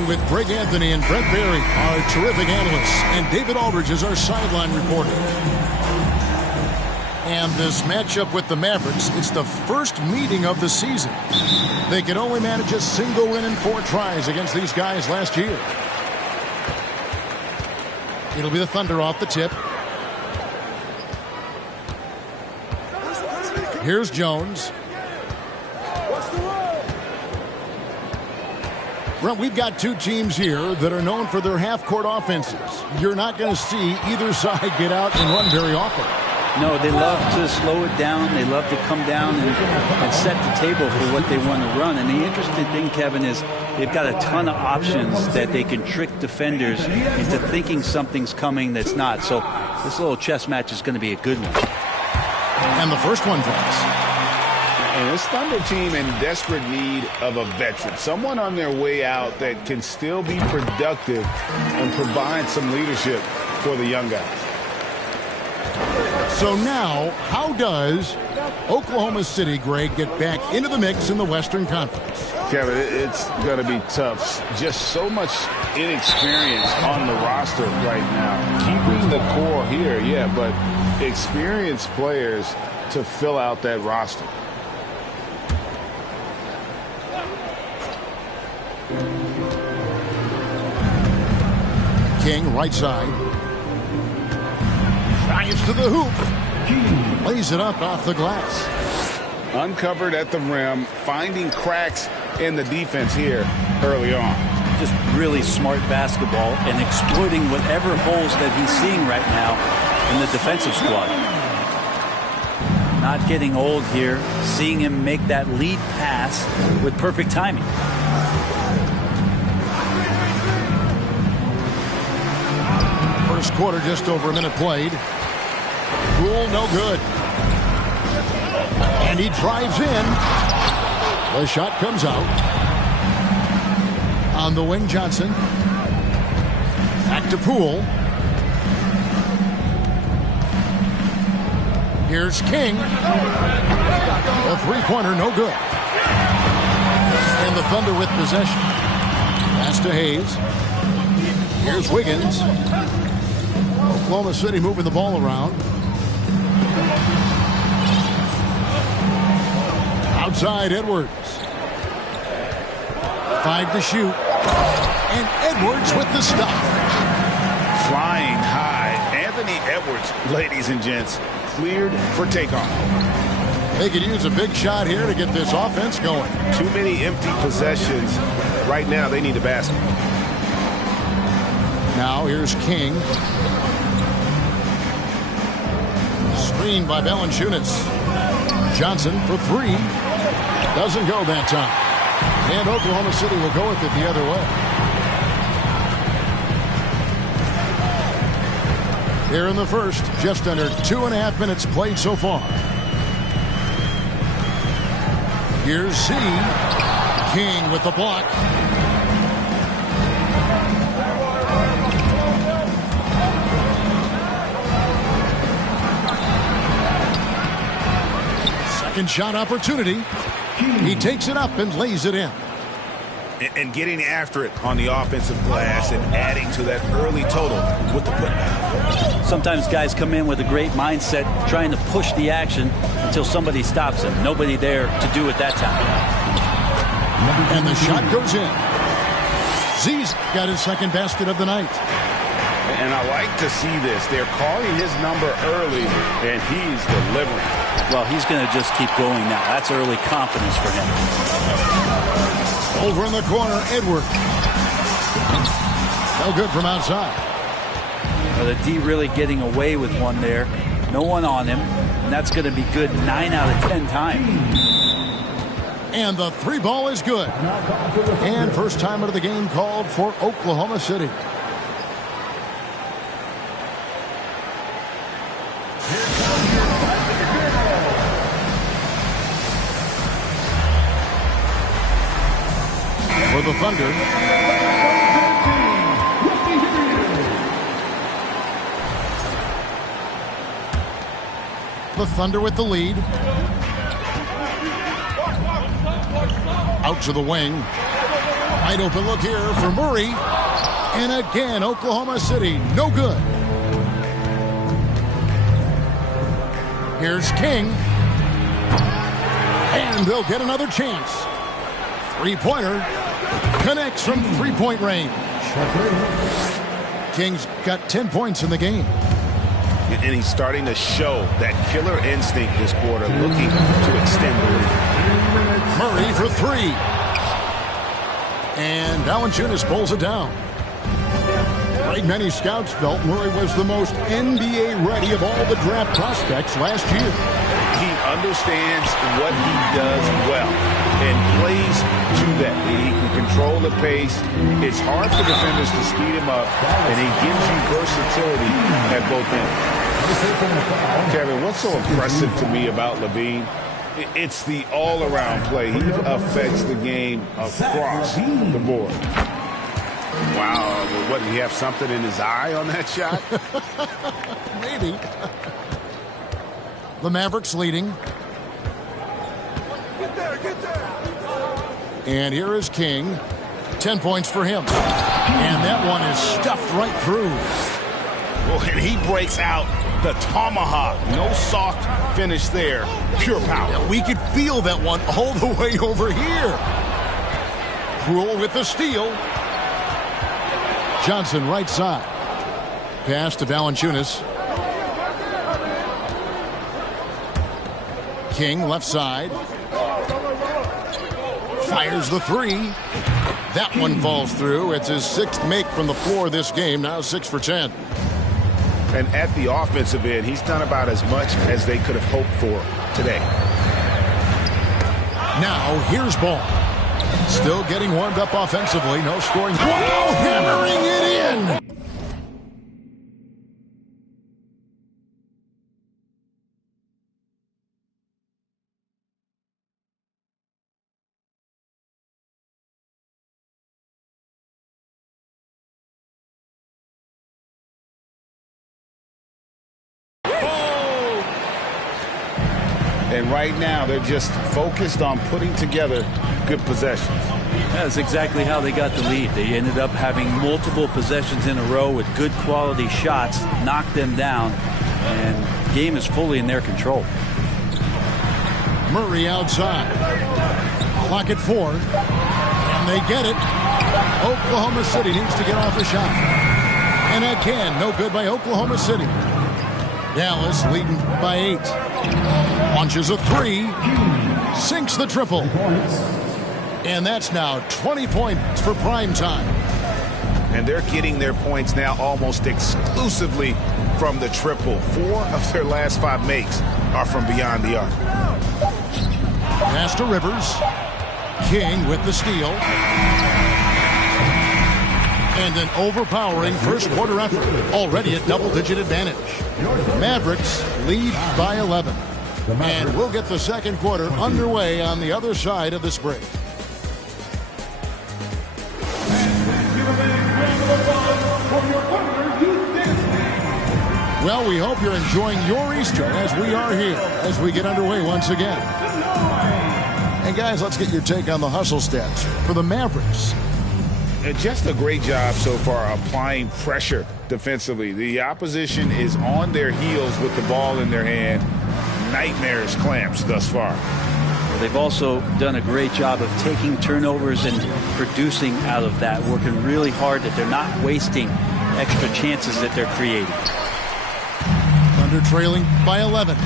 along with Greg Anthony and Brent Barry, our terrific analysts, and David Aldridge is our sideline reporter. And this matchup with the Mavericks, it's the first meeting of the season. They could only manage a single win in 4 tries against these guys last year. It'll be the Thunder off the tip. Here's Jones. Brent, we've got 2 teams here that are known for their half-court offenses. You're not going to see either side get out and run very often. No, they love to slow it down. They love to come down and set the table for what they want to run. And the interesting thing, Kevin, is they've got a ton of options that they can trick defenders into thinking something's coming that's not. So this little chess match is going to be a good one. And the first one drops. And this Thunder team in desperate need of a veteran, someone on their way out that can still be productive and provide some leadership for the young guys. So now, how does Oklahoma City, Greg, get back into the mix in the Western Conference? Kevin, it's going to be tough. Just so much inexperience on the roster right now. Keeping the core here, yeah, but experienced players to fill out that roster. King, right side. Drives to the hoop. Lays it up off the glass. Uncovered at the rim, finding cracks in the defense here early on. Just really smart basketball and exploiting whatever holes that he's seeing right now in the defensive squad. Not getting old here, seeing him make that lead pass with perfect timing. First quarter, just over a minute played. Poole, no good. And he drives in. The shot comes out. On the wing, Johnson. Back to Poole. Here's King. A three-pointer, no good. And the Thunder with possession. Pass to Hayes. Here's Wiggins. Oklahoma City moving the ball around. Outside, Edwards. 5 to shoot. And Edwards with the stop. Flying high. Anthony Edwards, ladies and gents, cleared for takeoff. They could use a big shot here to get this offense going. Too many empty possessions. Right now, they need a basket. Now here's King. Screened by Valanciunas. Johnson for 3. Doesn't go that time. And Oklahoma City will go with it the other way. Here in the first, just under 2.5 minutes played so far. Here's Z. King with the block. Second shot opportunity. He takes it up and lays it in. And getting after it on the offensive glass and adding to that early total with the putback. Sometimes guys come in with a great mindset trying to push the action until somebody stops him. Nobody there to do it that time. And the shot goes in. Z's got his second basket of the night. And I like to see this. They're calling his number early, and he's delivering. Well, he's going to just keep going now. That's early confidence for him. Over in the corner, Edwards. No good from outside. Well, the D really getting away with one there. No one on him. And that's going to be good 9 out of 10 times. And the 3 ball is good. And first time out of the game called for Oklahoma City. For the Thunder. The Thunder with the lead. Out to the wing. Wide open look here for Murray. And again, Oklahoma City, no good. Here's King. And they'll get another chance. Three-pointer. Connects from three-point range. King's got 10 points in the game. And he's starting to show that killer instinct this quarter, looking to extend the lead. Murray for three. And Valanciunas pulls it down. Like many scouts felt, Murray was the most NBA-ready of all the draft prospects last year. He understands what he does well and plays to that. He can control the pace. It's hard for defenders to speed him up, and he gives you versatility at both ends. Kevin, what's so impressive to me about LaVine? It's the all-around play. He affects the game across the board. Wow, what, did he have something in his eye on that shot? Maybe. The Mavericks leading. And here is King. 10 points for him. And that one is stuffed right through. Well, and he breaks out the tomahawk. No soft finish there. Pure power. Yeah, we could feel that one all the way over here. Rule with the steal. Johnson right side. Pass to Valanciunas. King left side. Fires the three. That one falls through. It's his sixth make from the floor this game. Now 6 for 10. And at the offensive end, he's done about as much as they could have hoped for today. Now here's Ball. Still getting warmed up offensively. No scoring. Wow, hammering it in. And right now, they're just focused on putting together good possessions. That's exactly how they got the lead. They ended up having multiple possessions in a row with good quality shots, knocked them down, and the game is fully in their control. Murray outside. Clock at 4. And they get it. Oklahoma City needs to get off a shot. And again, no good by Oklahoma City. Dallas leading by 8. Launches a three. Sinks the triple. And that's now 20 points for prime time. And they're getting their points now almost exclusively from the triple. 4 of their last 5 makes are from beyond the arc. Pass to Rivers. King with the steal. And an overpowering first quarter effort. Already a double-digit advantage. Mavericks lead by 11. And we'll get the second quarter underway on the other side of this break. Well, we hope you're enjoying your Easter as we are here as we get underway once again. And guys, let's get your take on the hustle stats for the Mavericks. Just a great job so far applying pressure defensively. The opposition is on their heels with the ball in their hand. Nightmares clamps thus far. They've also done a great job of taking turnovers and producing out of that, working really hard that they're not wasting extra chances that they're creating. Thunder trailing by 11.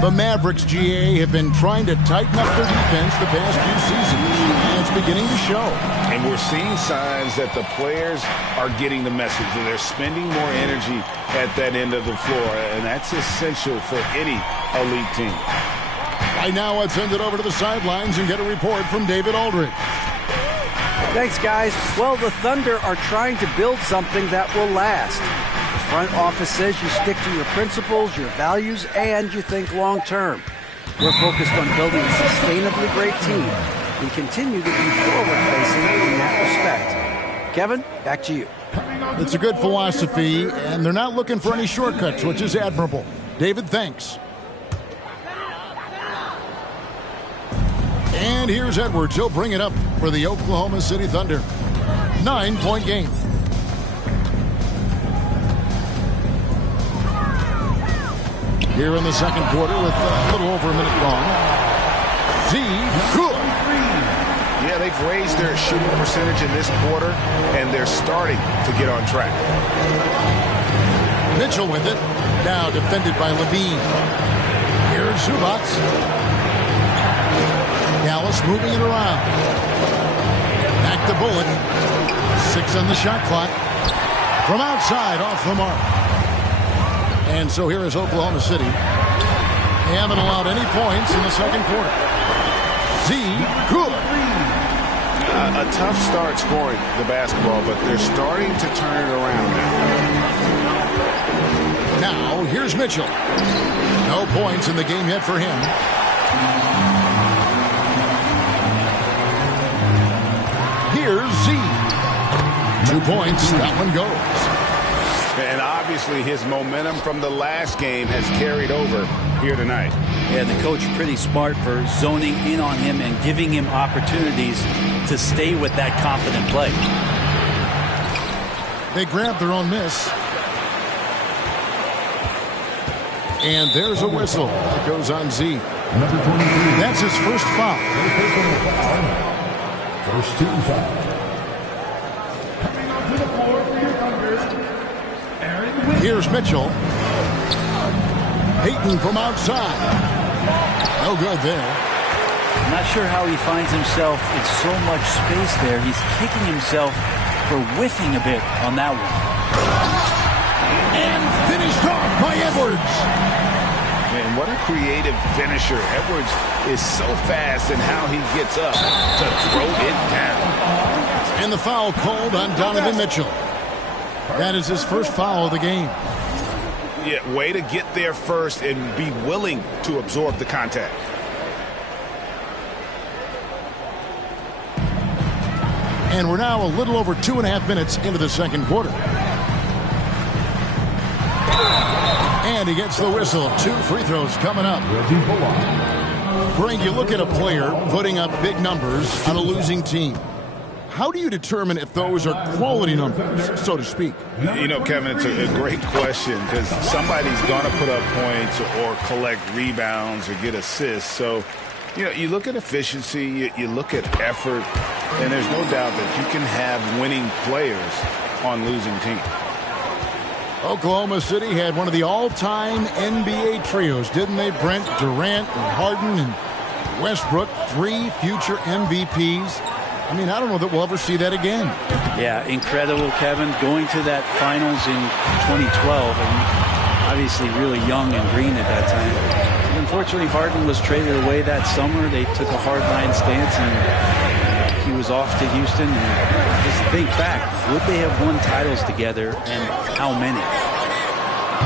The Mavericks, GA, have been trying to tighten up their defense the past few seasons, and it's beginning to show. And we're seeing signs that the players are getting the message, that they're spending more energy at that end of the floor, and that's essential for any elite team. Right now, let's send it over to the sidelines and get a report from David Aldridge. Thanks, guys. Well, the Thunder are trying to build something that will last. The front office says you stick to your principles, your values, and you think long-term. We're focused on building a sustainably great team. We continue to be forward-facing in that respect. Kevin, back to you. It's a good philosophy, and they're not looking for any shortcuts, which is admirable. David, thanks. And here's Edwards. He'll bring it up for the Oklahoma City Thunder. 9-point game. Here in the second quarter with a little over a minute gone. Z, good. Yeah, they've raised their shooting percentage in this quarter, and they're starting to get on track. Mitchell with it. Now defended by Levine. Here's Zubac. Dallas moving it around. Back to Bullock. 6 on the shot clock. From outside, off the mark. And so here is Oklahoma City. They haven't allowed any points in the second quarter. Z, good. A tough start scoring the basketball, but they're starting to turn it around now. Now, here's Mitchell. No points in the game yet for him. Here's Z. 2 points. That one goes. And obviously his momentum from the last game has carried over here tonight. Yeah, the coach pretty smart for zoning in on him and giving him opportunities to stay with that confident play. They grab their own miss. And there's a whistle. That goes on Z. That's his first foul. First team foul. Here's Mitchell. Payton from outside. No good there. I'm not sure how he finds himself in so much space there. He's kicking himself for whiffing a bit on that one. And finished off by Edwards. Man, what a creative finisher. Edwards is so fast in how he gets up to throw it down. And the foul called on Donovan Mitchell. That is his first foul of the game. Yeah, way to get there first and be willing to absorb the contact. And we're now a little over 2.5 minutes into the second quarter. And he gets the whistle. 2 free throws coming up. Greg, you look at a player putting up big numbers on a losing team. How do you determine if those are quality numbers, so to speak? You know, Kevin, it's a great question because somebody's going to put up points or collect rebounds or get assists. So, you know, you look at efficiency, you look at effort, and there's no doubt that you can have winning players on losing teams. Oklahoma City had one of the all-time NBA trios, didn't they? Brent, Durant, and Harden, and Westbrook, 3 future MVPs. I mean, I don't know that we'll ever see that again. Yeah, incredible, Kevin. Going to that finals in 2012, and obviously really young and green at that time. And unfortunately, Harden was traded away that summer. They took a hardline stance, and he was off to Houston. And just think back, would they have won titles together, and how many?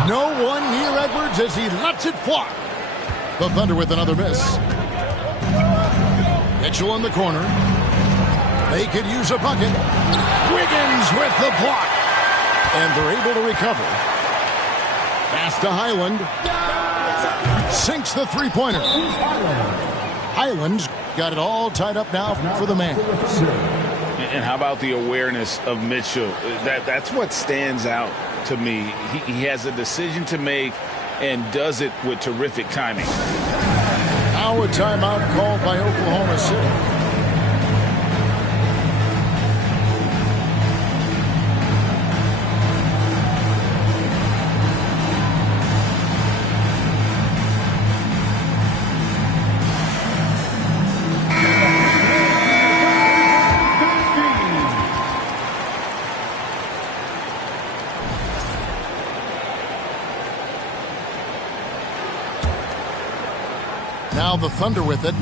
No one near Edwards as he lets it fly. The Thunder with another miss. Mitchell in the corner. They could use a bucket. Wiggins with the block. And they're able to recover. Pass to Highland. Sinks the three-pointer. Highland's got it all tied up now for the man. And how about the awareness of Mitchell? That's what stands out to me. He has a decision to make and does it with terrific timing. Now a timeout called by Oklahoma City. Now the Thunder with it.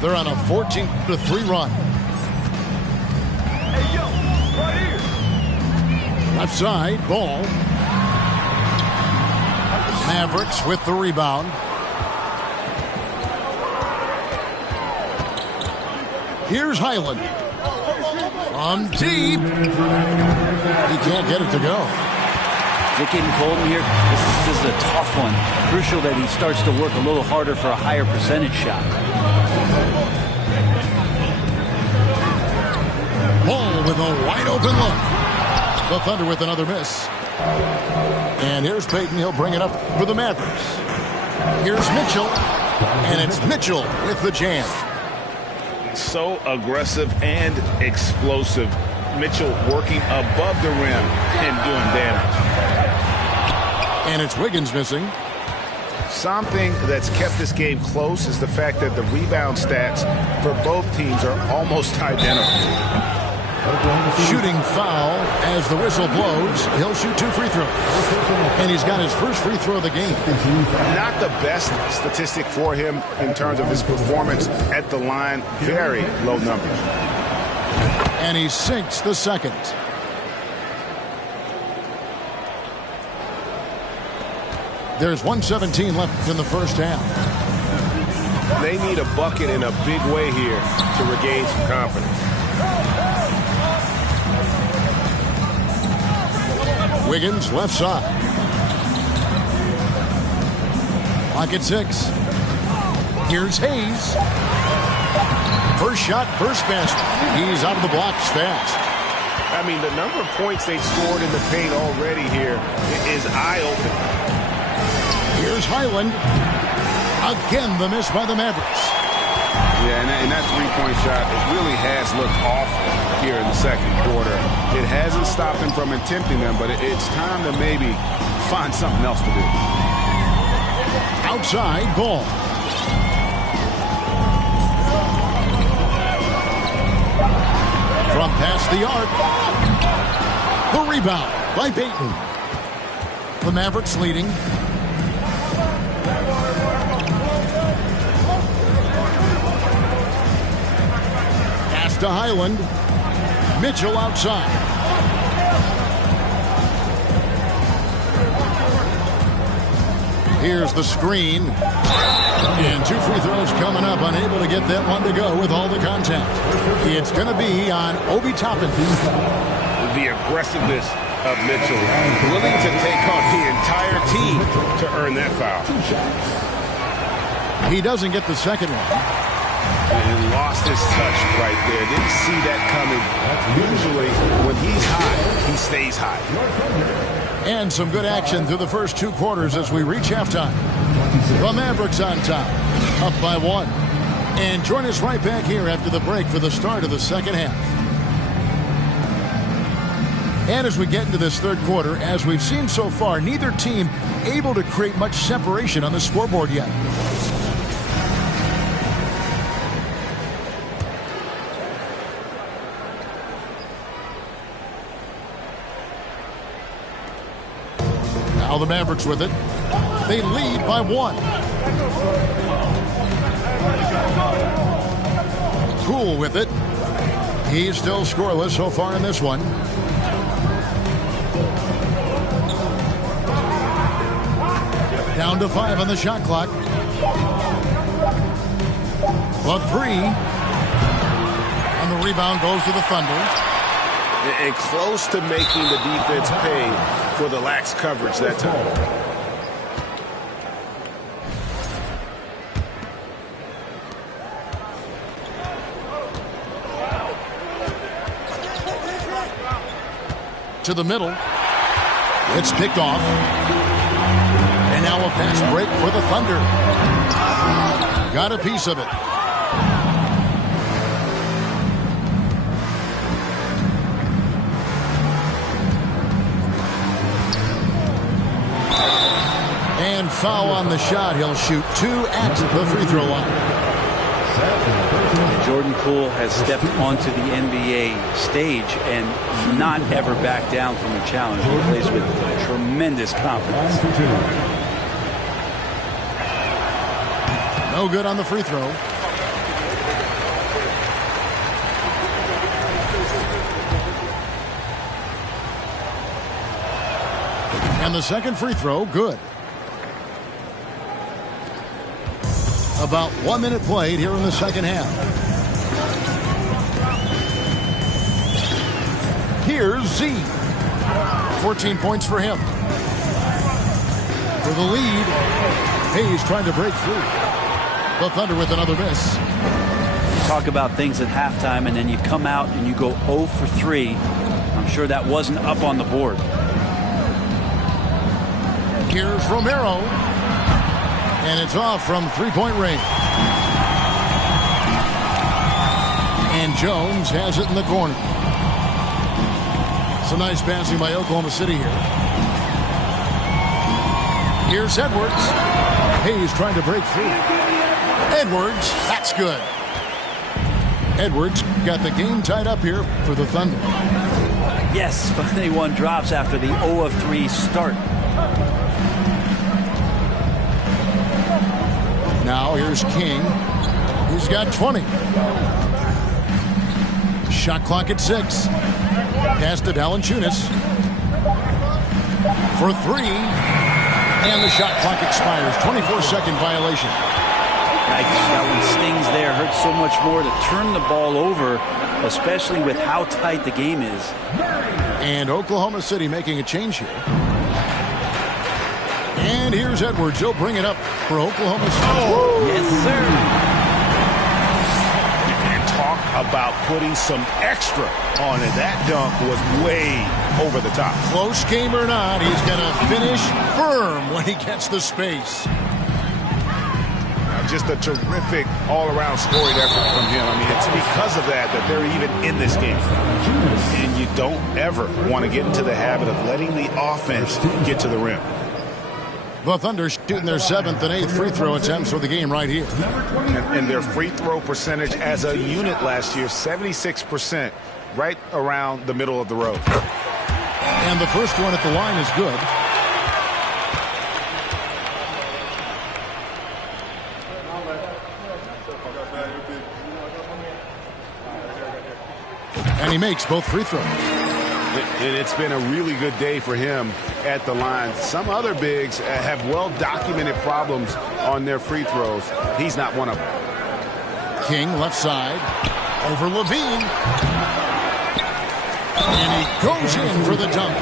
They're on a 14-3 run. Hey, yo, right here. Left side, ball. Mavericks with the rebound. Here's Highland. From deep. He can't get it to go. Is it getting cold in here? This is a tough one. Crucial that he starts to work a little harder for a higher percentage shot. The wide open look. The Thunder with another miss. And here's Payton. He'll bring it up for the Mavericks. Here's Mitchell. And it's Mitchell with the jam. So aggressive and explosive. Mitchell working above the rim and doing damage. And it's Wiggins missing. Something that's kept this game close is the fact that the rebound stats for both teams are almost identical. Shooting foul as the whistle blows. He'll shoot 2 free throws. And he's got his first free throw of the game. Not the best statistic for him in terms of his performance at the line. Very low numbers. And he sinks the second. There's 1:17 left in the first half. They need a bucket in a big way here to regain some confidence. Wiggins left side. Clock at 6. Here's Hayes. First shot, first basket. He's out of the blocks fast. I mean, the number of points they've scored in the paint already here is eye-opening. Here's Highland. Again, the miss by the Mavericks. Yeah, and that three-point shot, it really has looked awful here in the second quarter. It hasn't stopped him from attempting them, but it's time to maybe find something else to do. Outside ball. From past the arc. The rebound by Payton. The Mavericks leading. Pass to Highland. Mitchell outside. Here's the screen. And 2 free throws coming up. Unable to get that one to go with all the contact. It's going to be on Obi Toppin. The aggressiveness of Mitchell, willing to take on the entire team to earn that foul. He doesn't get the second one. And lost his touch right there. Didn't see that coming. Usually, when he's high, he stays high. And some good action through the first 2 quarters as we reach halftime. The Mavericks on top, up by 1. And join us right back here after the break for the start of the second half. And as we get into this third quarter, as we've seen so far, neither team able to create much separation on the scoreboard yet. Now the Mavericks with it. They lead by 1. Cool with it. He's still scoreless so far in this one. Down to 5 on the shot clock. The 3. And the rebound goes to the Thunder. And close to making the defense pay for the lax coverage that time. To the middle. It's picked off. And now a fast break for the Thunder. Got a piece of it. And foul on the shot. He'll shoot 2 at the free throw line. Jordan Poole has stepped onto the NBA stage and not ever backed down from a challenge. He plays with tremendous confidence. No good on the free throw. And the second free throw, good. About 1 minute played here in the second half. Here's Z. 14 points for him. For the lead, Hayes trying to break free. The Thunder with another miss. talk about things at halftime, and then you come out and you go 0 for 3. I'm sure that wasn't up on the board. Here's Romero. And it's off from three-point range. And Jones has it in the corner. Some nice passing by Oklahoma City here. Here's Edwards. Hayes trying to break free. Edwards, that's good. Edwards got the game tied up here for the Thunder. Yes, finally one drops after the 0 of 3 start. Now here's King. He's got 20. Shot clock at 6. Pass to Valanciunas. For 3. And the shot clock expires. 24-second violation. That one stings there. Hurts so much more to turn the ball over, especially with how tight the game is. And Oklahoma City making a change here. And here's Edwards. He'll bring it up for Oklahoma City. Oh, yes, sir. And talk about putting some extra on it. That dunk was way over the top. Close game or not, he's going to finish firm when he gets the space. Just a terrific all-around scoring effort from him. I mean, it's because of that they're even in this game. And you don't ever want to get into the habit of letting the offense get to the rim. The Thunder shooting their 7th and 8th free throw attempts for the game right here. And their free throw percentage as a unit last year, 76%, right around the middle of the road. And the first one at the line is good. And he makes both free throws. And it's been a really good day for him at the line. Some other bigs have well-documented problems on their free throws. He's not one of them. King left side over Levine. And he goes in for the dunk.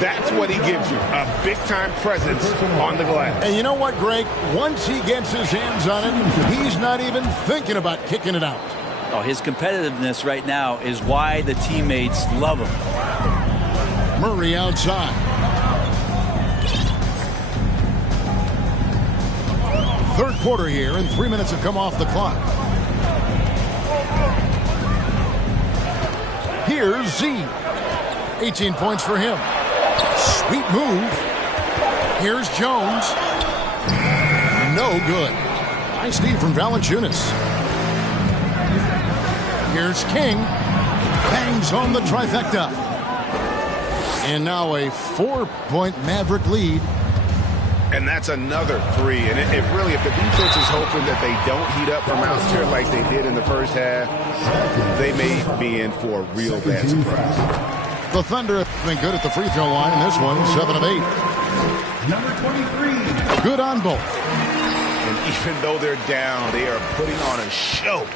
That's what he gives you, a big-time presence on the glass. And you know what, Greg? Once he gets his hands on it, he's not even thinking about kicking it out. Oh, his competitiveness right now is why the teammates love him. Murray outside. Third quarter here, and 3 minutes have come off the clock. Here's Z. 18 points for him. Sweet move. Here's Jones. No good. Nice D from Valanciunas. Here's King. Bangs on the trifecta. And now a 4-point Maverick lead. And that's another 3. And if the defense is hoping that they don't heat up from out here like they did in the first half, they may be in for a real bad surprise. The Thunder have been good at the free throw line in this one, 7 of 8. Number 23. Good on both. And even though they're down, they are putting on a show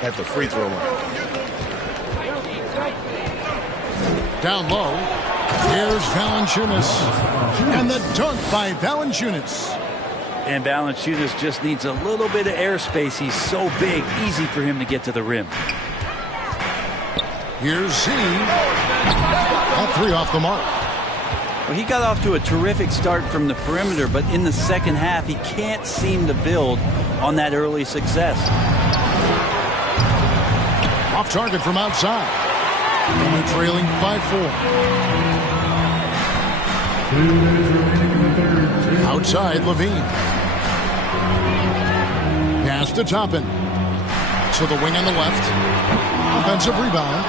at the free throw line. Down low. Here's Valanciunas. And the dunk by Valanciunas. And Valanciunas just needs a little bit of airspace. He's so big, easy for him to get to the rim. Here's Z. All 3 off the mark. Well, he got off to a terrific start from the perimeter, but in the second half, he can't seem to build on that early success. Off target from outside. Only trailing by 4. Outside, Levine. Pass to Toppin. To the wing on the left. Offensive rebound.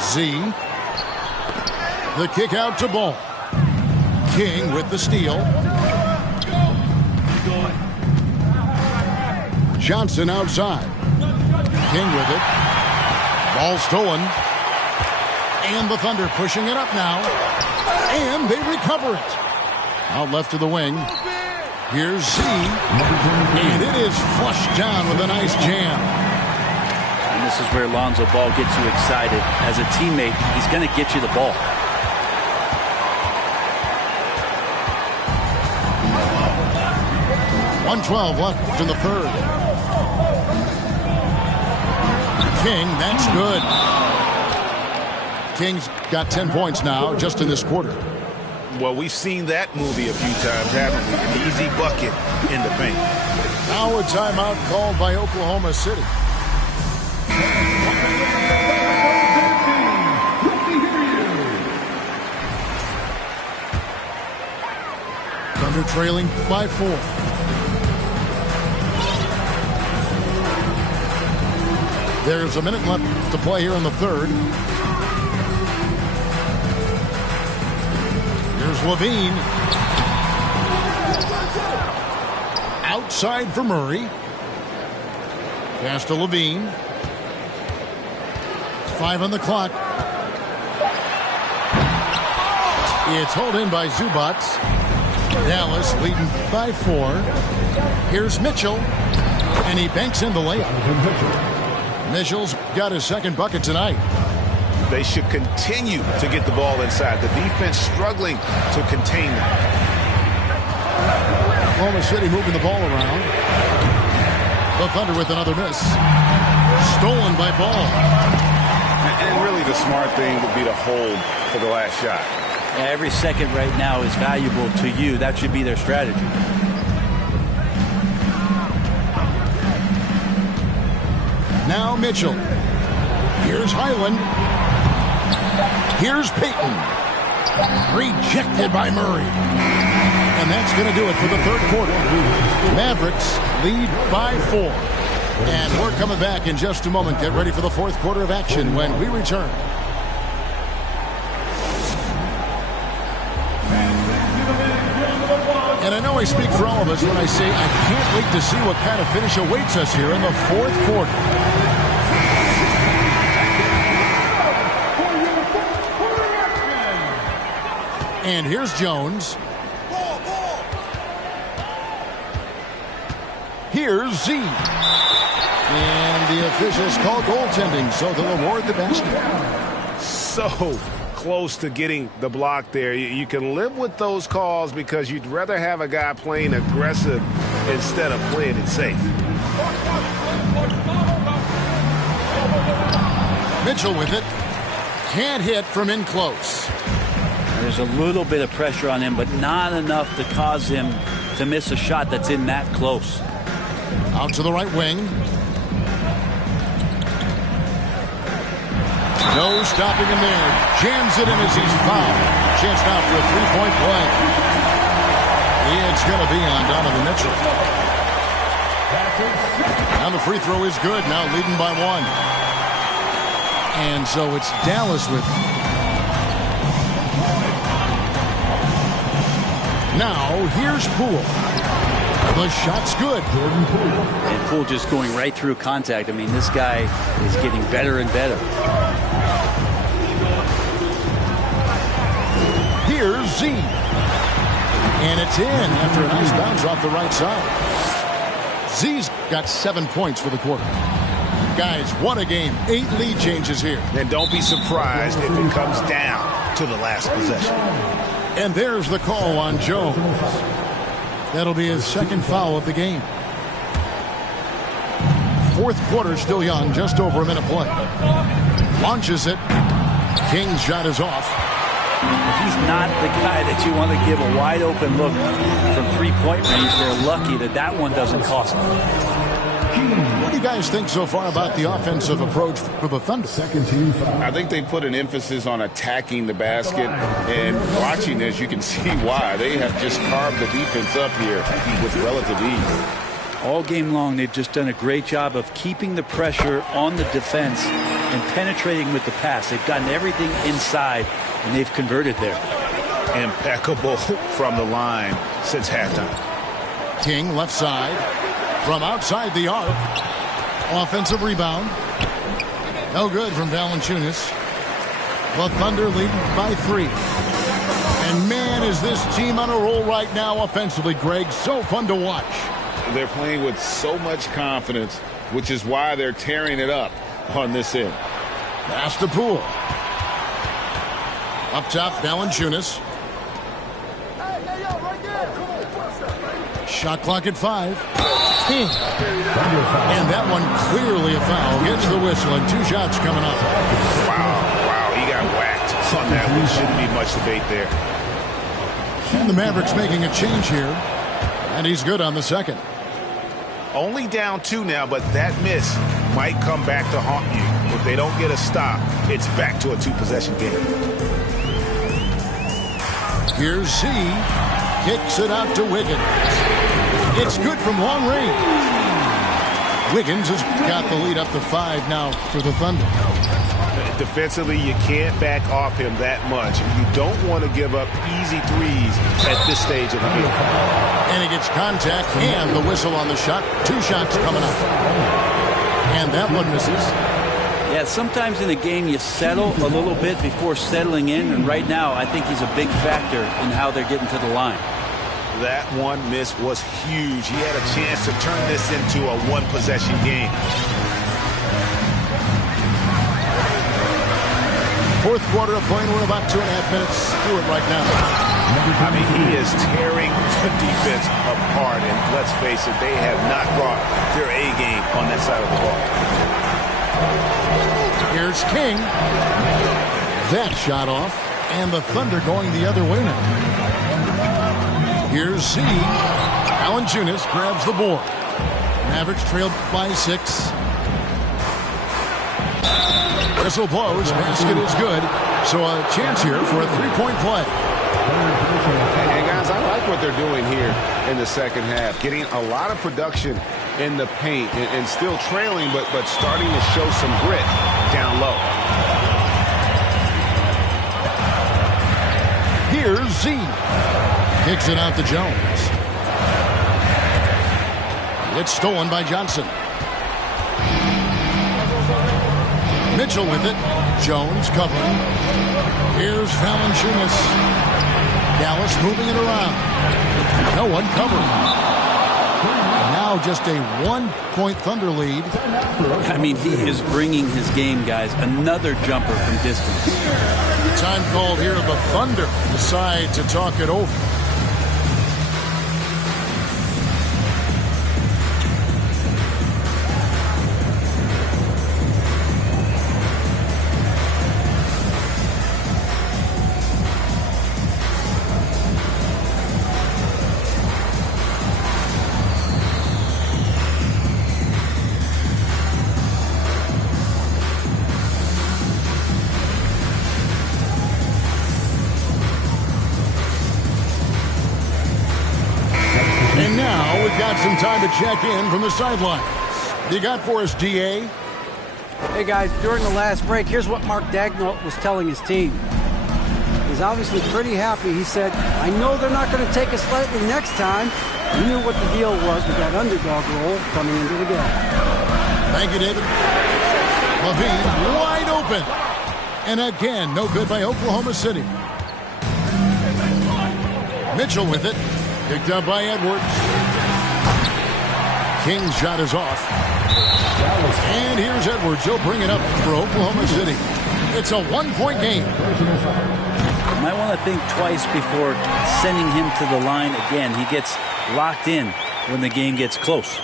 Z. The kick out to Ball. King with the steal. Johnson outside. King with it. Ball stolen. And the Thunder pushing it up now. And they recover it. Out left to the wing. Here's Z. And it is flushed down with a nice jam. And this is where Lonzo Ball gets you excited. As a teammate, he's going to get you the ball. .112 left in the third. King, that's good. King's got 10 points now just in this quarter. Well, we've seen that movie a few times, haven't we? An easy bucket in the paint. Now a timeout called by Oklahoma City. Thunder trailing by 4. There's a minute left to play here in the third. Here's Levine. Outside for Murray. Pass to Levine. 5 on the clock. It's hauled in by Zubac. Dallas leading by 4. Here's Mitchell. And he banks in the layup. Mitchell's got his second bucket tonight. They should continue to get the ball inside. The defense struggling to contain them. Oklahoma City moving the ball around. The Thunder with another miss. Stolen by Ball. And really the smart thing would be to hold for the last shot. Yeah, every second right now is valuable to you. That should be their strategy. Now Mitchell. Here's Highland. Here's Payton. Rejected by Murray. And that's going to do it for the third quarter. Mavericks lead by 4. And we're coming back in just a moment. Get ready for the fourth quarter of action when we return. And I know I speak for all of us when I say I can't wait to see what kind of finish awaits us here in the fourth quarter. And here's Jones. Here's Z. And the officials call goaltending, so they'll award the basket. So close to getting the block there. You can live with those calls because you'd rather have a guy playing aggressive instead of playing it safe. Mitchell with it. Can't hit from in close. There's a little bit of pressure on him, but not enough to cause him to miss a shot that's in that close. Out to the right wing. No stopping him there. Jams it in as he's fouled. Chance now for a three-point play. It's going to be on Donovan Mitchell. Now the free throw is good. Now leading by 1. And so it's Dallas with it. Now here's Poole. The shot's good. And Poole just going right through contact. I mean, this guy is getting better and better. Here's Z. And it's in after a nice bounce off the right side. Z's got 7 points for the quarter. Guys, what a game. 8 lead changes here. And don't be surprised if it comes down to the last possession. And there's the call on Jones. That'll be his second foul of the game. Fourth quarter still young, just over a minute play. Launches it. King's shot is off. He's not the guy that you want to give a wide open look from three-point range. They're lucky that that one doesn't cost them. What do you guys think so far about the offensive approach for the Thunder? I think they put an emphasis on attacking the basket, and watching this, you can see why. They have just carved the defense up here with relative ease. All game long, they've just done a great job of keeping the pressure on the defense and penetrating with the pass. They've gotten everything inside, and they've converted there. Impeccable from the line since halftime. King left side. From outside the arc. Offensive rebound. No good from Valanciunas. The Thunder leading by 3. And man, is this team on a roll right now offensively, Greg. So fun to watch. They're playing with so much confidence, which is why they're tearing it up on this end. Pass to Poole. Up top, Valanciunas. Shot clock at 5. King. And that one clearly a foul. Gets the whistle and 2 shots coming up. Wow, he got whacked on that one. Shouldn't be much debate there. And the Mavericks making a change here. And he's good on the second. Only down 2 now, but that miss might come back to haunt you. If they don't get a stop, it's back to a 2-possession game. Here's Z. Kicks it out to Wiggins. It's good from long range. Wiggins has got the lead up to 5 now for the Thunder. Defensively, you can't back off him that much. You don't want to give up easy threes at this stage of the game. And he gets contact and the whistle on the shot. 2 shots coming up. And that one misses. Yeah, sometimes in a game you settle a little bit before settling in, and right now I think he's a big factor in how they're getting to the line. That one miss was huge. He had a chance to turn this into a 1-possession game. Fourth quarter of play. We're about 2.5 minutes through it right now. I mean, he is tearing the defense apart, and let's face it, they have not brought their A game on that side of the ball. Here's King. That shot off, and the Thunder going the other way now. Here's Z. Valanciunas grabs the board. Mavericks trailed by 6. Whistle blows. Basket is good. So a chance here for a 3-point play. And guys, I like what they're doing here in the second half. Getting a lot of production in the paint and still trailing, but starting to show some grit down low. Here's Z. Kicks it out to Jones. It's stolen by Johnson. Mitchell with it. Jones covering. Here's Valanciunas. Dallas moving it around. No one covering. And now just a 1-point Thunder lead. I mean, he is bringing his game, guys. Another jumper from distance. Time called here. The Thunder decide to talk it over. Some time to check in from the sidelines. You got for us, DA? Hey, guys, during the last break, here's what Mark Daigneault was telling his team. He's obviously pretty happy. He said, I know they're not going to take us lightly next time. We knew what the deal was with that underdog role coming into the game. Thank you, David. LaVine wide open. And again, no good by Oklahoma City. Mitchell with it. Picked up by Edwards. King's shot is off. And here's Edwards. He'll bring it up for Oklahoma City. It's a 1-point game. You might want to think twice before sending him to the line again. He gets locked in when the game gets close.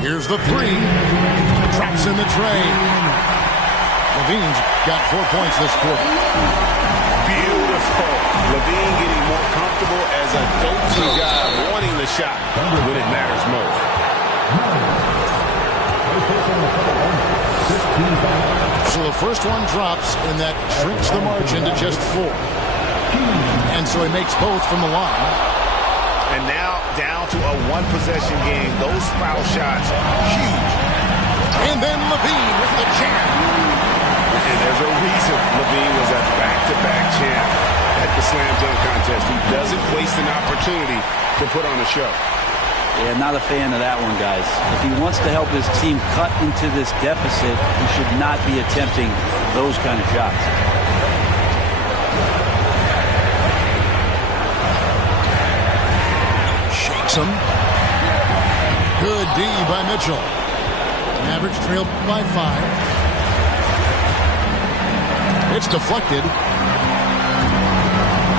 Here's the 3. Drops in the tray. LaVine's got 4 points this quarter. Beautiful. LaVine getting more comfortable as a go-to guy, wanting the shot when it matters most. So the first one drops, and that shrinks the margin to just 4. And so he makes both from the line. And now down to a 1-possession game. Those foul shots, huge. And then LaVine with the jam. And there's a reason LaVine was a back-to-back champ at the slam dunk contest. He doesn't waste an opportunity to put on a show. Yeah, not a fan of that one, guys. If he wants to help his team cut into this deficit, he should not be attempting those kind of shots. Shakes him. Good D by Mitchell. Mavericks trail by 5. It's deflected.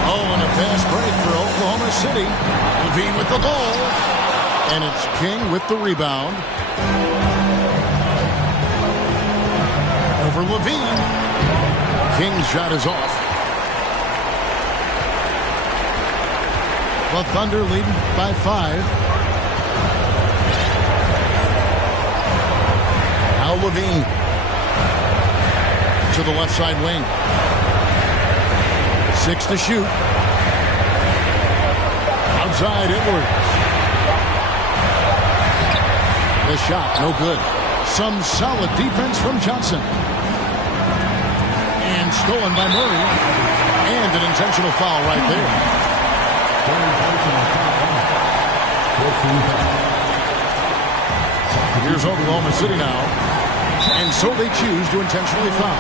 Oh, and a fast break for Oklahoma City. Levine with the goal. And it's King with the rebound. Over Levine. King's shot is off. The Thunder leading by 5. Now Levine to the left side wing. 6 to shoot. Outside Edwards. The shot, no good. Some solid defense from Johnson. And stolen by Murray. And an intentional foul right there. Here's Oklahoma City now. And so they choose to intentionally foul.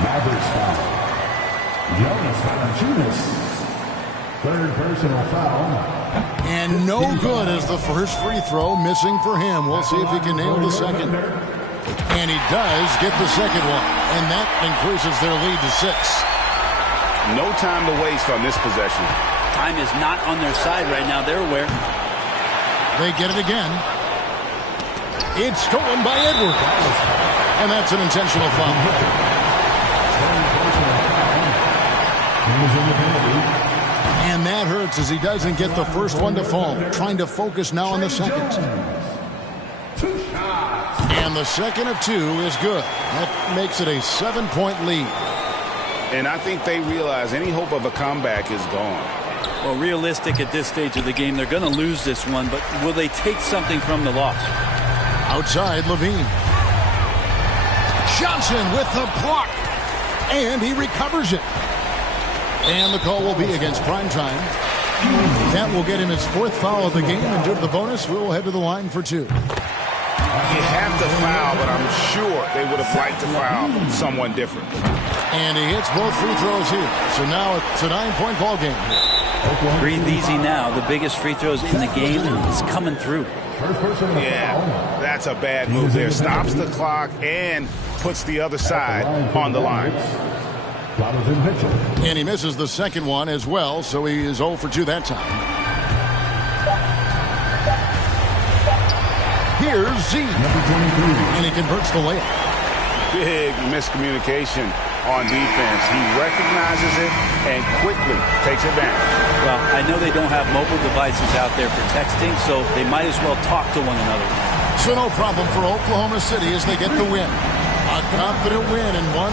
Mavericks foul. Jonas Valanciunas. Third personal foul. And no good as the first free throw missing for him. We'll see if he can nail the second. And he does get the second one. And that increases their lead to 6. No time to waste on this possession. Time is not on their side right now. They're aware. They get it again. It's stolen by Edwards. And that's an intentional foul. And that hurts as he doesn't get the first one to fall. Trying to focus now on the second. And the second of 2 is good. That makes it a 7-point lead. And I think they realize any hope of a comeback is gone. Well, realistic at this stage of the game, they're going to lose this one, but will they take something from the loss? Outside Levine. Johnson with the block. And he recovers it. And the call will be against Primetime. That will get him his 4th foul of the game, and due to the bonus, we'll head to the line for 2. You have to foul, but I'm sure they would have liked to foul someone different. And he hits both free throws here. So now it's a 9-point ball game here. Breathe easy now. The biggest free throws in the game is coming through. Yeah, that's a bad move there. Stops the clock and puts the other side on the line. And he misses the second one as well, so he is 0 for 2 that time. Here's Z. And he converts the layup. Big miscommunication on defense. He recognizes it and quickly takes advantage. Well, I know they don't have mobile devices out there for texting, so they might as well talk to one another. So no problem for Oklahoma City as they get the win. A confident win in one.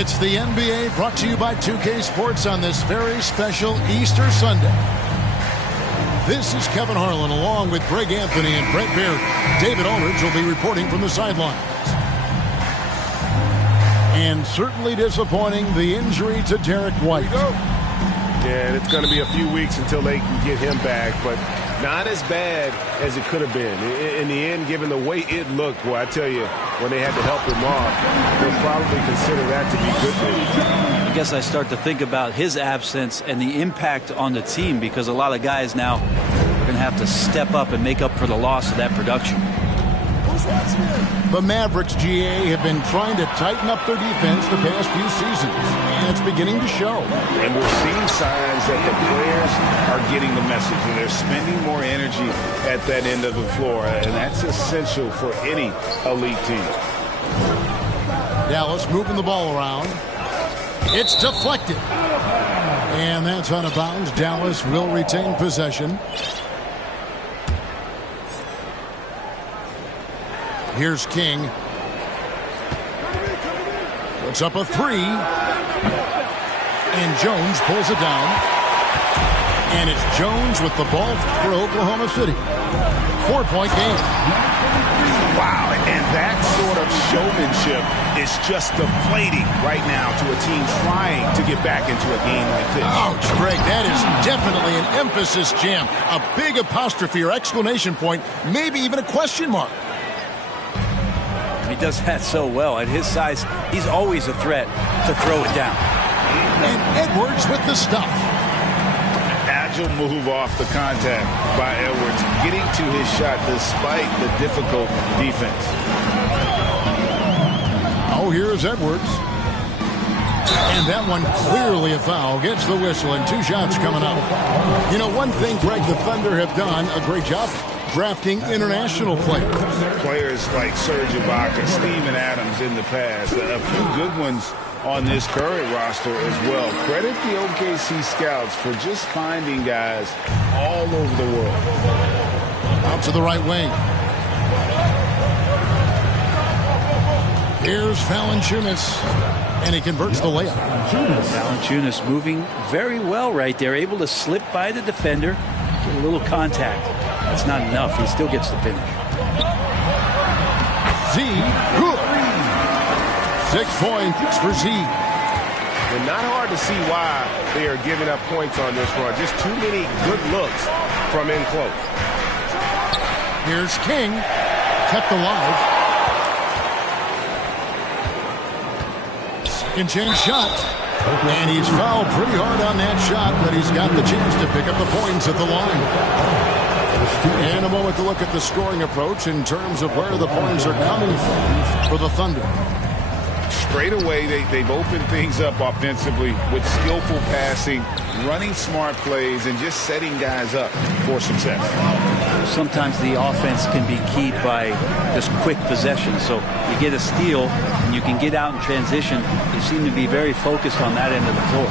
It's the NBA brought to you by 2K Sports on this very special Easter Sunday. This is Kevin Harlan along with Greg Anthony and Brett Baird. David Aldridge will be reporting from the sidelines. And certainly disappointing, the injury to Derek White. Yeah, and it's going to be a few weeks until they can get him back, but not as bad as it could have been. In the end, given the way it looked, well, I tell you, when they had to help him off, they'll probably consider that to be good news. I guess I start to think about his absence and the impact on the team, because a lot of guys now are going to have to step up and make up for the loss of that production. The Mavericks, GA, have been trying to tighten up their defense the past few seasons, and it's beginning to show. And we're seeing signs that the players are getting the message, and they're spending more energy at that end of the floor, and that's essential for any elite team. Dallas moving the ball around. It's deflected. And that's out of bounds. Dallas will retain possession. Here's King. Puts up a three. And Jones pulls it down. And it's Jones with the ball for Oklahoma City. 4-point game. Wow, and that sort of showmanship is just deflating right now to a team trying to get back into a game like this. Ouch, Greg, that is definitely an emphasis jam. A big apostrophe or exclamation point, maybe even a question mark. He does that so well. At his size, he's always a threat to throw it down. And Edwards with the stuff. Agile move off the contact by Edwards, getting to his shot despite the difficult defense. Oh, here's Edwards. And that one clearly a foul. Gets the whistle and 2 shots coming up. You know, one thing, Greg, the Thunder have done a great job drafting international players. Players like Serge Ibaka, Steven Adams in the past. A few good ones on this current roster as well. Credit the OKC scouts for just finding guys all over the world. Out to the right wing. Here's Valanciunas, and he converts the layup. Valanciunas moving very well right there, able to slip by the defender, get a little contact. That's not enough. He still gets the finish. Z, good. 6 points for Z. And not hard to see why they are giving up points on this run. Just too many good looks from in close. Here's King, kept alive. Second chance shot. And he's fouled pretty hard on that shot, but he's got the chance to pick up the points at the line. And a moment to look at the scoring approach in terms of where the points are coming from for the Thunder. Straight away, they've opened things up offensively with skillful passing, running smart plays, and just setting guys up for success. Sometimes the offense can be keyed by just quick possession. So you get a steal, and you can get out in transition. They seem to be very focused on that end of the floor.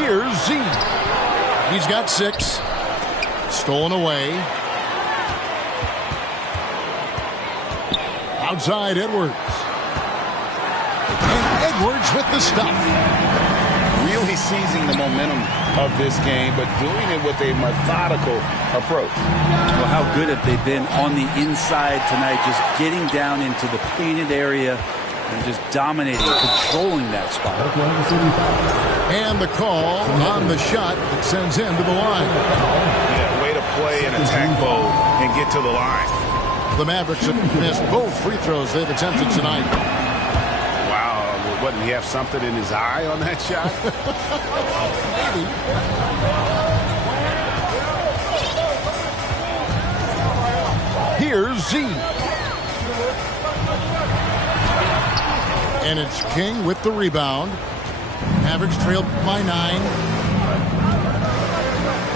Here's Z. He's got 6. Stolen away. Outside Edwards. And Edwards with the stuff. Really seizing the momentum of this game, but doing it with a methodical approach. Well, how good have they been on the inside tonight, just getting down into the painted area and just dominating, controlling that spot. And the call on the shot that sends him to the line. Yeah, way to play and attack mode and get to the line. The Mavericks have missed both free throws they've attempted tonight. Wow, what, did he have something in his eye on that shot? Maybe. Here's Z. And it's King with the rebound. Mavericks trailed by 9.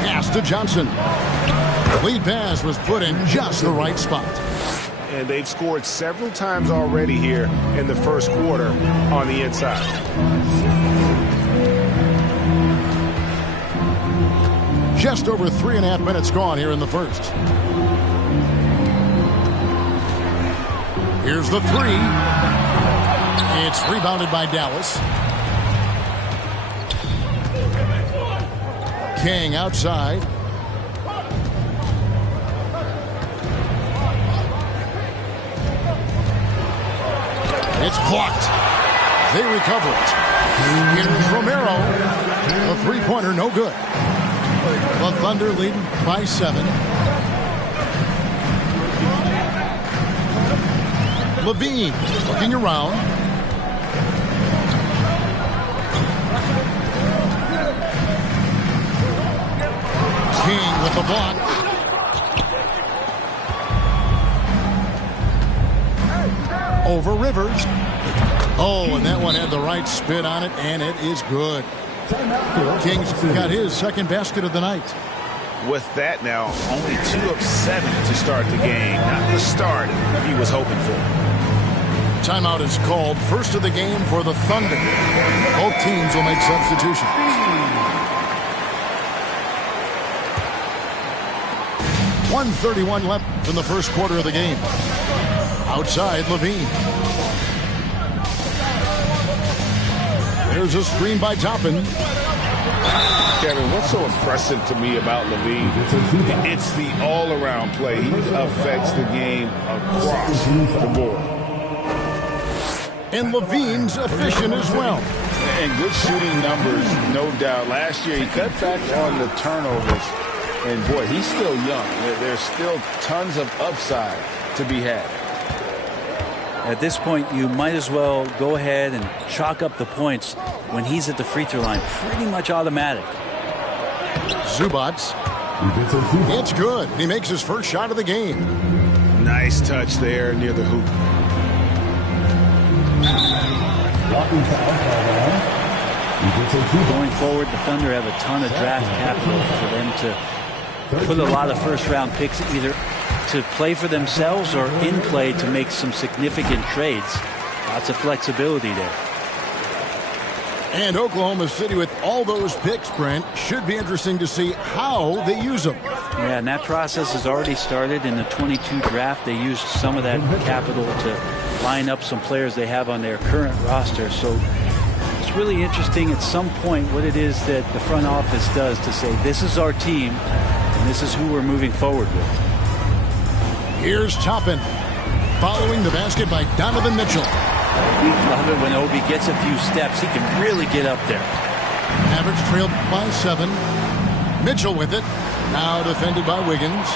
Pass to Johnson. Lead pass was put in just the right spot. And they've scored several times already here in the first quarter on the inside. Just over 3.5 minutes gone here in the first. Here's the 3. It's rebounded by Dallas. King outside. It's blocked. They recover it. Here's Romero. The three-pointer, no good. The Thunder leading by 7. Levine looking around. King with the block. Over Rivers. Oh, and that one had the right spin on it, and it is good. King's got his second basket of the night. With that now, only 2 of 7 to start the game. Not the start he was hoping for. Timeout is called. First of the game for the Thunder. Both teams will make substitutions. .131 left in the first quarter of the game. Outside, Levine. There's a screen by Toppin. Kevin, what's so impressive to me about Levine? It's the all-around play. He affects the game across the board. And Levine's efficient as well. And good shooting numbers, no doubt. Last year, he cut back on the turnovers. And, boy, he's still young. There's still tons of upside to be had. At this point, you might as well go ahead and chalk up the points when he's at the free throw line. Pretty much automatic. Zubac. It's good. He makes his first shot of the game. Nice touch there near the hoop. Going forward, the Thunder have a ton of draft capital for them to put a lot of first-round picks either to play for themselves or in play to make some significant trades. Lots of flexibility there. And Oklahoma City, with all those picks, Brent, should be interesting to see how they use them. Yeah, and that process has already started in the 22 draft. They used some of that capital to line up some players they have on their current roster. So it's really interesting at some point what it is that the front office does to say, this is our team, and this is who we're moving forward with. Here's Toppin, following the basket by Donovan Mitchell. We love it when Obi gets a few steps. He can really get up there. Mavericks trailed by 7. Mitchell with it. Now defended by Wiggins.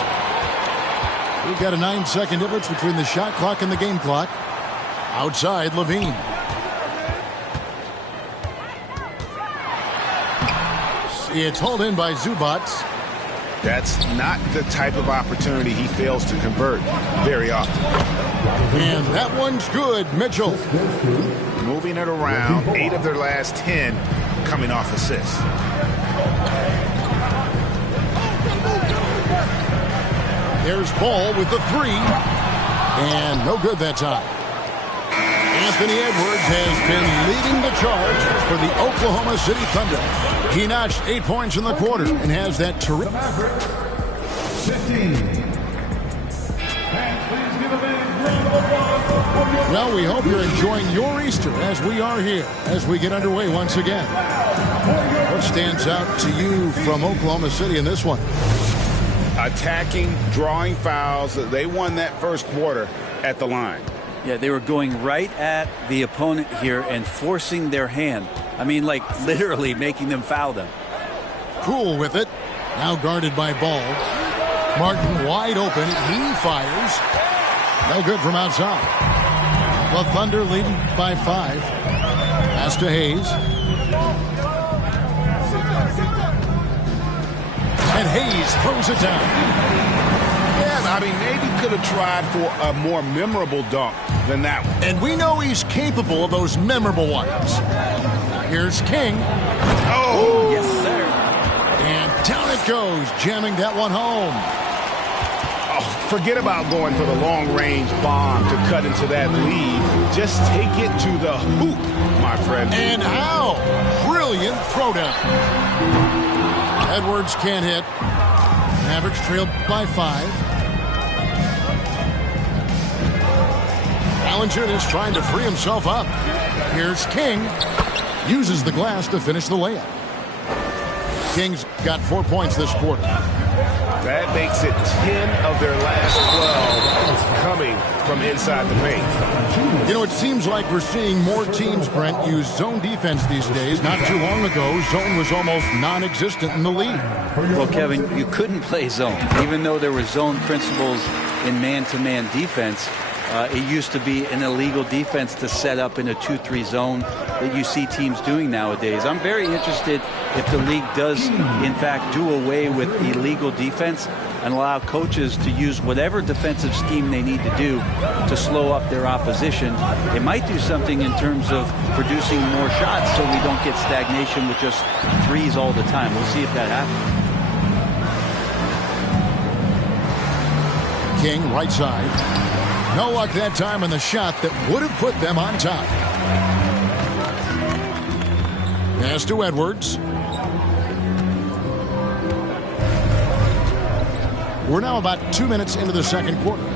We've got a 9-second difference between the shot clock and the game clock. Outside, Levine. It's hauled in by Zubac. That's not the type of opportunity he fails to convert very often. And that one's good. Mitchell. Moving it around. 8 of their last 10 coming off assists. There's Ball with the 3. And no good that time. Anthony Edwards has been leading the charge for the Oklahoma City Thunder. He notched 8 points in the quarter and has that terrific. 15. Well, we hope you're enjoying your Easter as we are here, as we get underway once again. What stands out to you from Oklahoma City in this one? Attacking, drawing fouls. They won that first quarter at the line. Yeah, they were going right at the opponent here and forcing their hand. I mean, like literally making them foul them. Poole with it. Now guarded by Ball. Martin wide open. He fires. No good from outside. The Thunder leading by 5. Pass to Hayes. And Hayes throws it down. Yeah, I mean, maybe could have tried for a more memorable dunk than that one. And we know he's capable of those memorable ones. Here's King. Oh, yes, sir. And down it goes, jamming that one home. Oh, forget about going for the long-range bomb to cut into that lead. Just take it to the hoop, my friend. And how? Brilliant throwdown. Edwards can't hit. Mavericks trailed by 5. Valanciunas trying to free himself up. Here's King. Uses the glass to finish the layup. King's got 4 points this quarter. That makes it 10 of their last 12 coming from inside the paint. You know, it seems like we're seeing more teams, Brent, use zone defense these days. Not too long ago, zone was almost non-existent in the league. Well, Kevin, you couldn't play zone. Even though there were zone principles in man-to-man defense, it used to be an illegal defense to set up in a 2-3 zone that you see teams doing nowadays. I'm very interested if the league does, in fact, do away with illegal defense and allow coaches to use whatever defensive scheme they need to do to slow up their opposition. It might do something in terms of producing more shots so we don't get stagnation with just threes all the time. We'll see if that happens. King, right side. No luck that time on the shot that would have put them on top. Pass to Edwards. We're now about 2 minutes into the second quarter.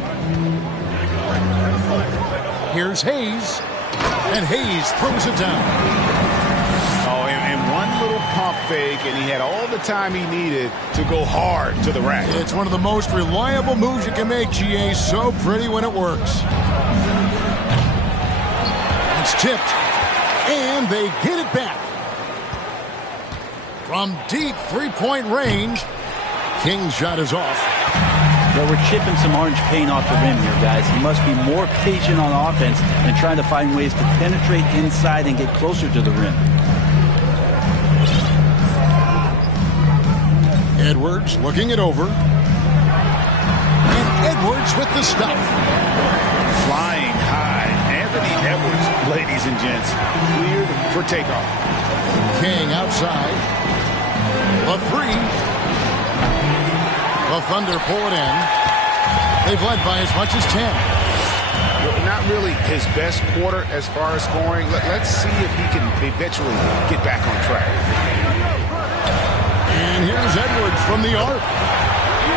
Here's Hayes. And Hayes throws it down. Oh, and one little pump fake, and he had all the time he needed to go hard to the rack. It's one of the most reliable moves you can make, GA. So pretty when it works. It's tipped. And they get it back. From deep three-point range, King's shot is off. Well, we're chipping some orange paint off the rim here, guys. He must be more patient on offense and trying to find ways to penetrate inside and get closer to the rim. Edwards looking it over. And Edwards with the stuff. Flying high. Anthony Edwards, ladies and gents, cleared for takeoff. King outside. A three. The Thunder pull it in. They've led by as much as 10. Not really his best quarter as far as scoring. Let's see if he can eventually get back on track. And here's Edwards from the arc.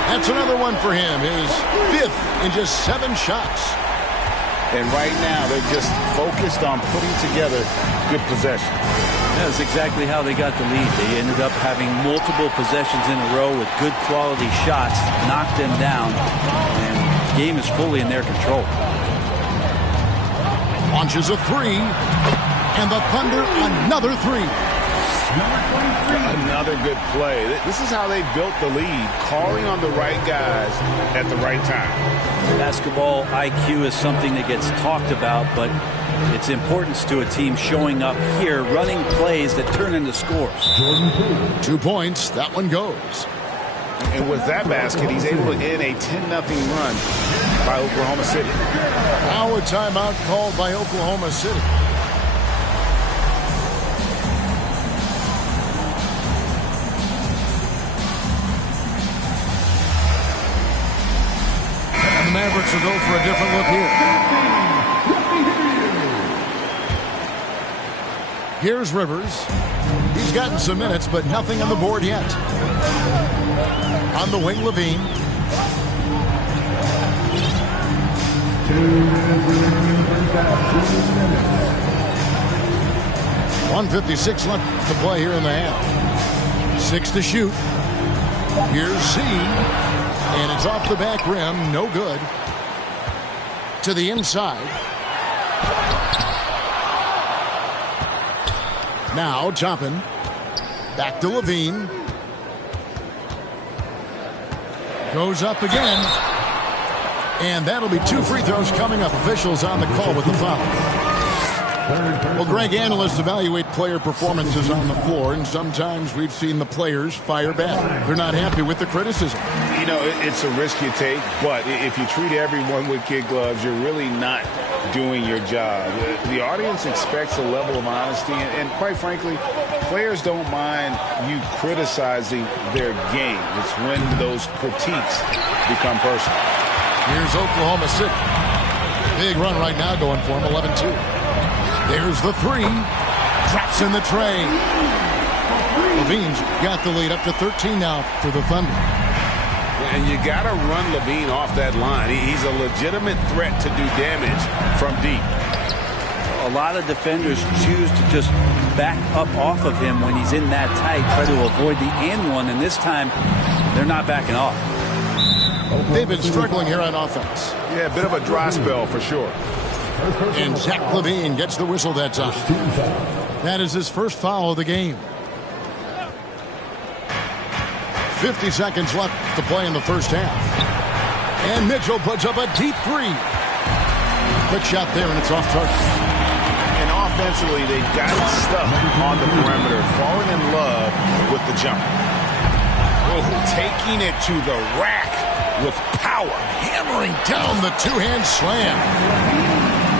That's another one for him. His fifth in just 7 shots. And right now, they're just focused on putting together good possession. That's exactly how they got the lead. They ended up having multiple possessions in a row with good quality shots, knocked them down, and the game is fully in their control. Launches a three, and the Thunder another three. Another good play. This is how they built the lead, calling on the right guys at the right time. Basketball IQ is something that gets talked about, but its importance to a team showing up here, running plays that turn into scores. 2 points. That one goes. And with that basket, he's able to end a 10-0 run by Oklahoma City. Now a timeout called by Oklahoma City. And the Mavericks will go for a different look here. Here's Rivers. He's gotten some minutes, but nothing on the board yet. On the wing, Levine. 1:56 left to play here in the half. 6 to shoot. Here's C. And it's off the back rim. No good. To the inside. Now Toppin. Back to Levine. Goes up again. And that'll be 2 free throws coming up. Officials on the call with the foul. Well, Greg, analysts evaluate player performances on the floor, and sometimes we've seen the players fire back. They're not happy with the criticism. You know, it's a risk you take, but if you treat everyone with kid gloves, you're really not doing your job. The audience expects a level of honesty, and quite frankly, players don't mind you criticizing their game. It's when those critiques become personal. Here's Oklahoma City. Big run right now going for them, 11-2. There's the three. Traps in the tray. Levine's got the lead up to 13 now for the Thunder. And you got to run Levine off that line. He's a legitimate threat to do damage from deep. a lot of defenders choose to just back up off of him when he's in that tight, try to avoid the and one, and this time they're not backing off. They've been struggling here on offense. Yeah, a bit of a dry spell for sure. And Zach Levine gets the whistle that time. That is his first foul of the game. 50 seconds left to play in the first half. And Mitchell puts up a deep three. Quick shot there, and it's off target. And offensively, they've got it stuck on the perimeter, falling in love with the jump. Oh, taking it to the rack with power. Hammering down the two-hand slam.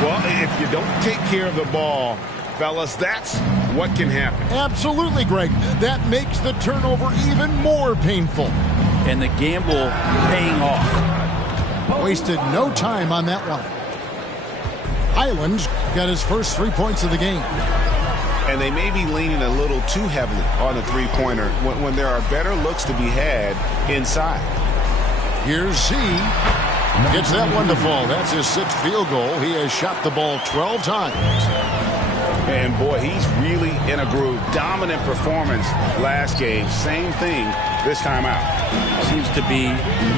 Well, if you don't take care of the ball, fellas, that's what can happen. Absolutely, Greg. That makes the turnover even more painful. And the gamble paying off. Wasted no time on that one. Highlands got his first 3 points of the game. And they may be leaning a little too heavily on the three-pointer when there are better looks to be had inside. Here's Z. Gets that one to fall. That's his 6th field goal. He has shot the ball 12 times. And boy, he's really in a groove. Dominant performance last game. Same thing this time out. Seems to be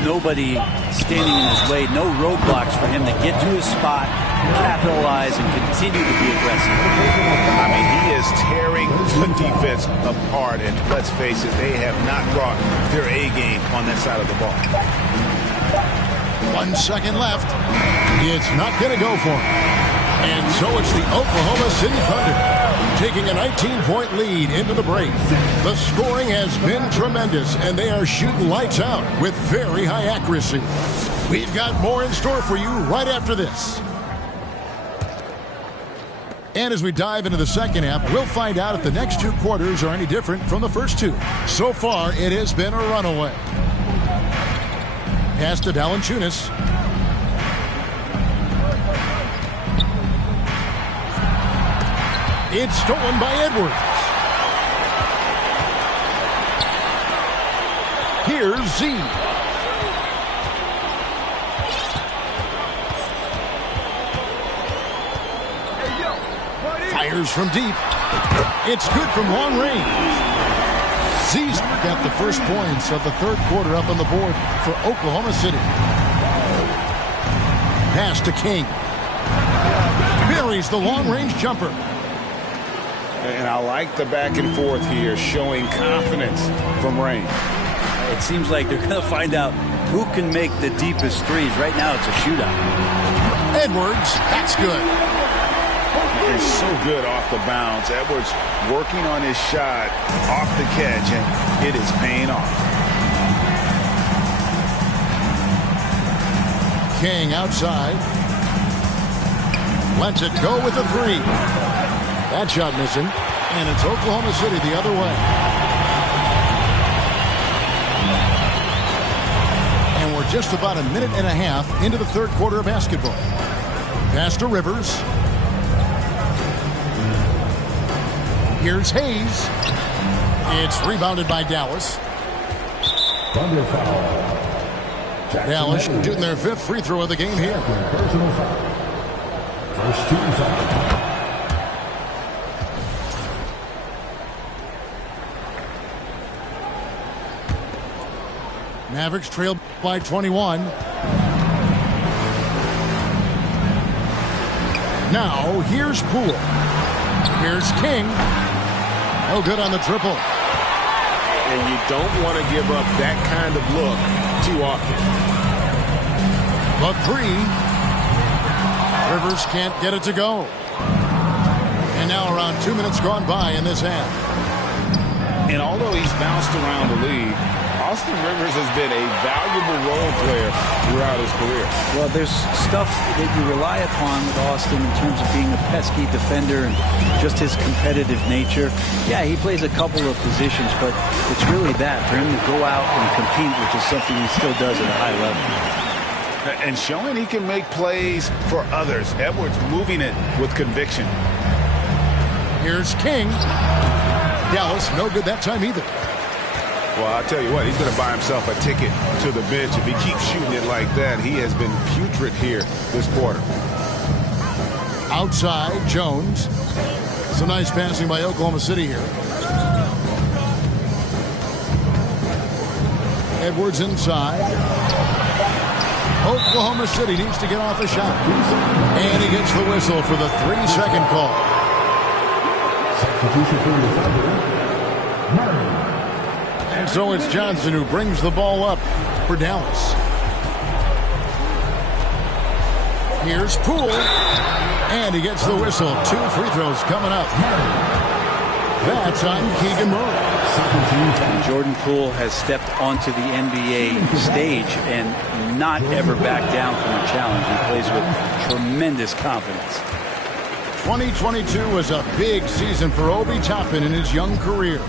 nobody standing in his way. No roadblocks for him to get to his spot, capitalize, and continue to be aggressive. I mean, he is tearing the defense apart. And let's face it, they have not brought their A game on that side of the ball. 1 second left. It's not going to go for him. And so it's the Oklahoma City Thunder taking a 19-point lead into the break. The scoring has been tremendous, and they are shooting lights out with very high accuracy. We've got more in store for you right after this. And as we dive into the second half, we'll find out if the next 2 quarters are any different from the first 2. So far, it has been a runaway. Pass to Valanciunas. It's stolen by Edwards. Here's Z. Fires from deep. It's good from long range. Z's got the first points of the third quarter up on the board for Oklahoma City. Pass to King. Buries the long-range jumper. And I like the back and forth here, showing confidence from Rain. It seems like they're going to find out who can make the deepest threes. Right now, it's a shootout. Edwards, that's good. It's so good off the bounce. Edwards working on his shot off the catch, and it is paying off. King outside. Lets it go with the three. That shot missing, and it's Oklahoma City the other way. And we're just about a minute and a half into the third quarter of basketball. Pass to Rivers. Here's Hayes. It's rebounded by Dallas. Thunder foul. Dallas shooting their 5th free throw of the game here. Personal foul. First team foul. Mavericks trail by 21. Now here's Poole. Here's King. No good on the triple. And you don't want to give up that kind of look too often. The three. Rivers can't get it to go. And now around 2 minutes gone by in this half. And although he's bounced around the league, Austin Rivers has been a valuable role player throughout his career. Well, there's stuff that you rely upon with Austin in terms of being a pesky defender and just his competitive nature. Yeah, he plays a couple of positions, but it's really that, for him to go out and compete, which is something he still does at a high level. And showing he can make plays for others. Edwards moving it with conviction. Here's King. Dallas, no good that time either. Well, I'll tell you what, he's going to buy himself a ticket to the bench. If he keeps shooting it like that, he has been putrid here this quarter. Outside, Jones. Some nice passing by Oklahoma City here. Edwards inside. Oklahoma City needs to get off a shot. And he gets the whistle for the 3-second call. And so it's Johnson who brings the ball up for Dallas. Here's Poole. And he gets the whistle. 2 free throws coming up. That's on Keegan Murray. Jordan Poole has stepped onto the NBA stage and not ever backed down from a challenge. He plays with tremendous confidence. 2022 was a big season for Obi Toppin in his young career.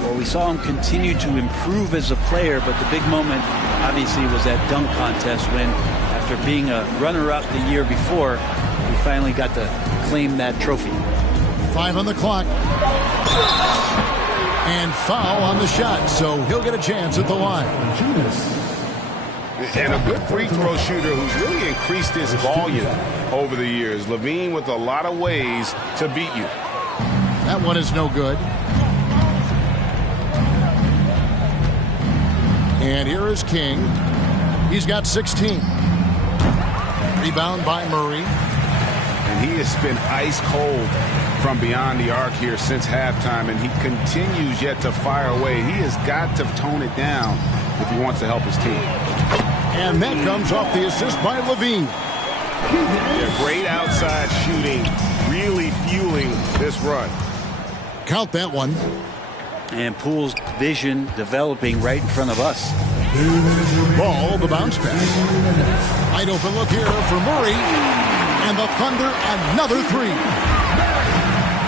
Well, we saw him continue to improve as a player, but the big moment obviously was that dunk contest when, after being a runner-up the year before, he finally got to claim that trophy. 5 on the clock. And foul on the shot, so he'll get a chance at the line. And a good free throw shooter who's really increased his volume over the years. Levine with a lot of ways to beat you. That one is no good. And here is King. He's got 16. Rebound by Murray. And he has been ice cold from beyond the arc here since halftime, and he continues yet to fire away. He has got to tone it down if he wants to help his team. And that comes off the assist by Levine. Yeah, great outside shooting, really fueling this run. Count that one. And Poole's vision developing right in front of us. Ball, the bounce pass. Wide open look here for Murray. And the Thunder, another 3.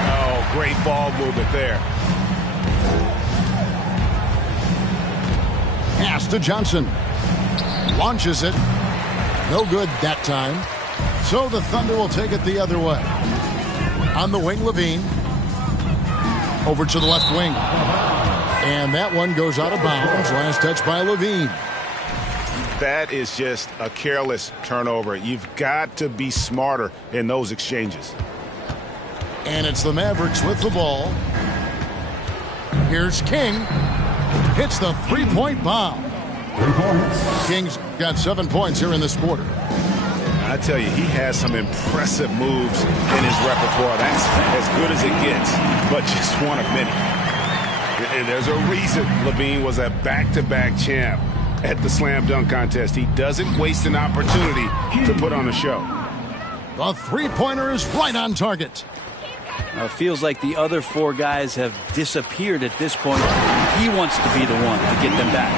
Oh, great ball movement there. Pass to Johnson. Launches it. No good that time. So the Thunder will take it the other way. On the wing, Levine. Over to the left wing. And that one goes out of bounds. Last touch by Levine. That is just a careless turnover. You've got to be smarter in those exchanges. And it's the Mavericks with the ball. Here's King. Hits the 3-point bomb. 3 points. King's got 7 points here in this quarter. I tell you, he has some impressive moves in his repertoire. That's as good as it gets, but just one of many. And there's a reason Levine was a back-to-back champ at the slam dunk contest. He doesn't waste an opportunity to put on a show. The 3-pointer is right on target. Now it feels like the other 4 guys have disappeared at this point. He wants to be the one to get them back.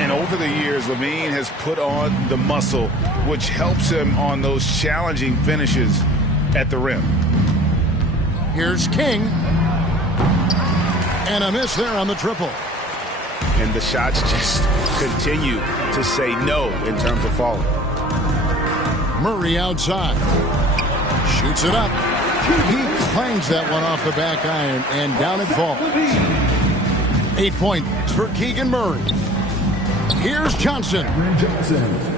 And over the years, Levine has put on the muscle, which helps him on those challenging finishes at the rim. Here's King. And a miss there on the triple. And the shots just continue to say no in terms of falling. Murray outside. Shoots it up. He clangs that one off the back iron, and down it falls. 8 points for Keegan Murray. Here's Johnson.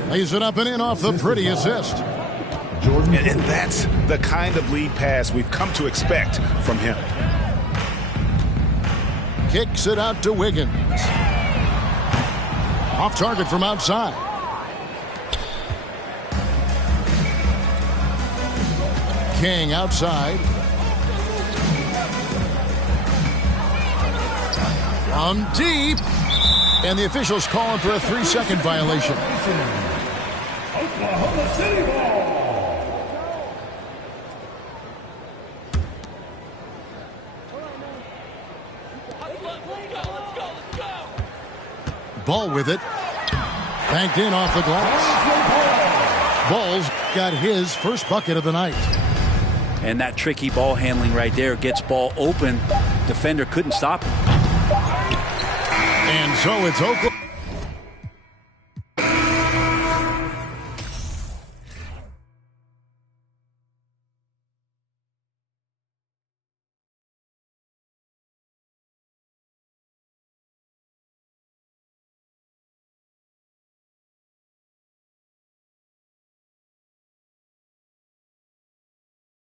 Lays it up and in off the pretty assist. And that's the kind of lead pass we've come to expect from him. Kicks it out to Wiggins. Off target from outside. King outside. From deep. And the officials calling for a 3-second violation. Oklahoma City ball. Ball with it. Banked in off the glass. Ball's got his first bucket of the night. And that tricky ball handling right there gets ball open. Defender couldn't stop him. And so it's Oklahoma.